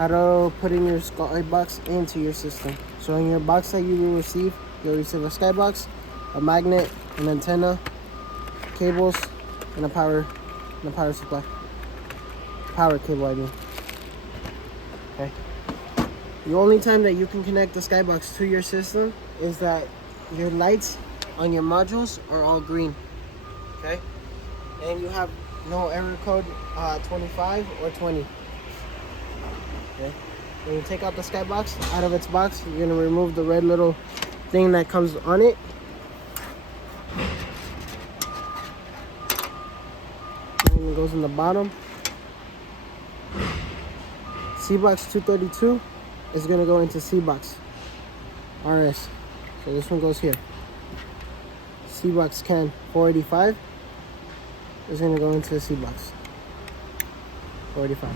how to put in your Skybox into your system. So in your box that you will receive, you'll receive a Skybox, a magnet, an antenna, cables, and a power supply. Power cable, I mean. Okay. The only time that you can connect the Skybox to your system is that your lights on your modules are all green. Okay? And you have no error code 25 or 20. Okay? When you take out the Skybox out of its box, you're gonna remove the red little thing that comes on it. And it goes in the bottom. Cbox 232 is gonna go into Cbox RS. So this one goes here. Cbox CAN 485 is gonna go into Cbox 485.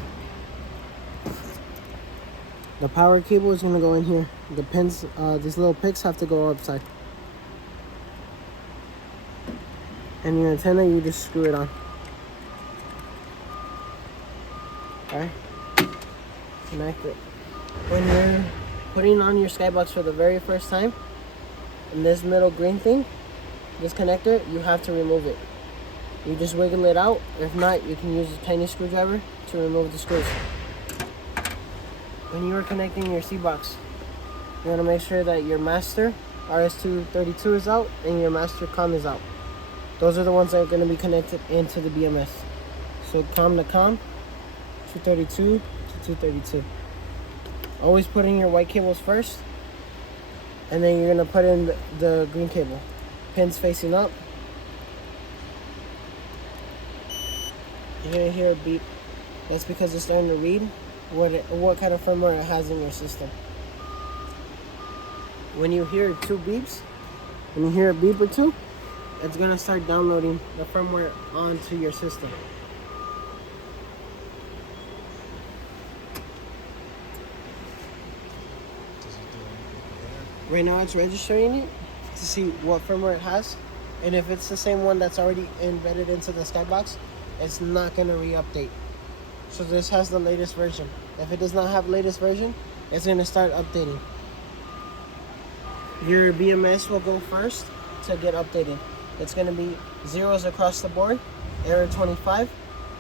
The power cable is gonna go in here. The pins, these little picks have to go upside. And your antenna, you just screw it on. Okay? Connect it. When you're putting on your Skybox for the very first time, in this middle green thing, this connector, you have to remove it. You just wiggle it out. If not, you can use a tiny screwdriver to remove the screws. When you are connecting your Cbox, you want to make sure that your master RS232 is out and your master COM is out. Those are the ones that are going to be connected into the BMS. So COM to COM, 232 to 232. Always put in your white cables first, and then you're going to put in the green cable. Pins facing up. You're going to hear a beep. That's because it's starting to read what kind of firmware it has in your system. When you hear two beeps, when you hear a beep or two, it's going to start downloading the firmware onto your system. Right now it's registering it to see what firmware it has, and if it's the same one that's already embedded into the Skybox, it's not going to re-update. So this has the latest version. If it does not have latest version, it's going to start updating. Your BMS will go first to get updated. It's going to be zeros across the board, error 25,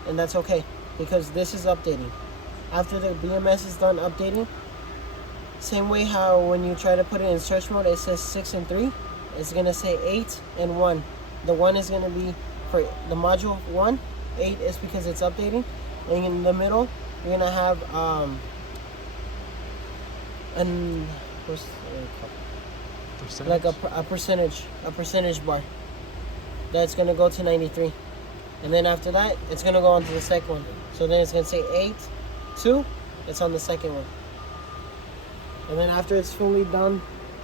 and that's okay because this is updating. After the BMS is done updating, same way how when you try to put it in search mode, it says 6 and 3, it's going to say 8 and 1. The 1 is going to be for the module 1, 8 is because it's updating, and in the middle, you're going to have like a percentage bar that's going to go to 93, and then after that it's going to go on to the second one. So then it's going to say 8 2, it's on the second one, and then after it's fully done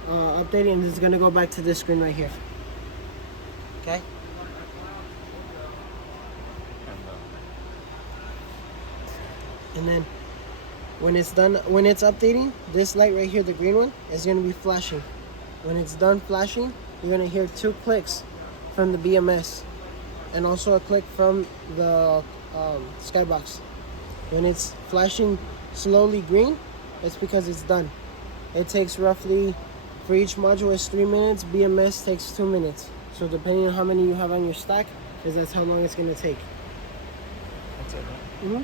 updating, it's going to go back to this screen right here. Okay, and then when it's done, when it's updating, this light right here, the green one, is going to be flashing. When it's done flashing, you're going to hear 2 clicks from the BMS and also a click from the Skybox. When it's flashing slowly green, it's because it's done. It takes roughly, for each module is 3 minutes, BMS takes 2 minutes. So depending on how many you have on your stack, that's how long it's going to take. That's it, right? Mm-hmm.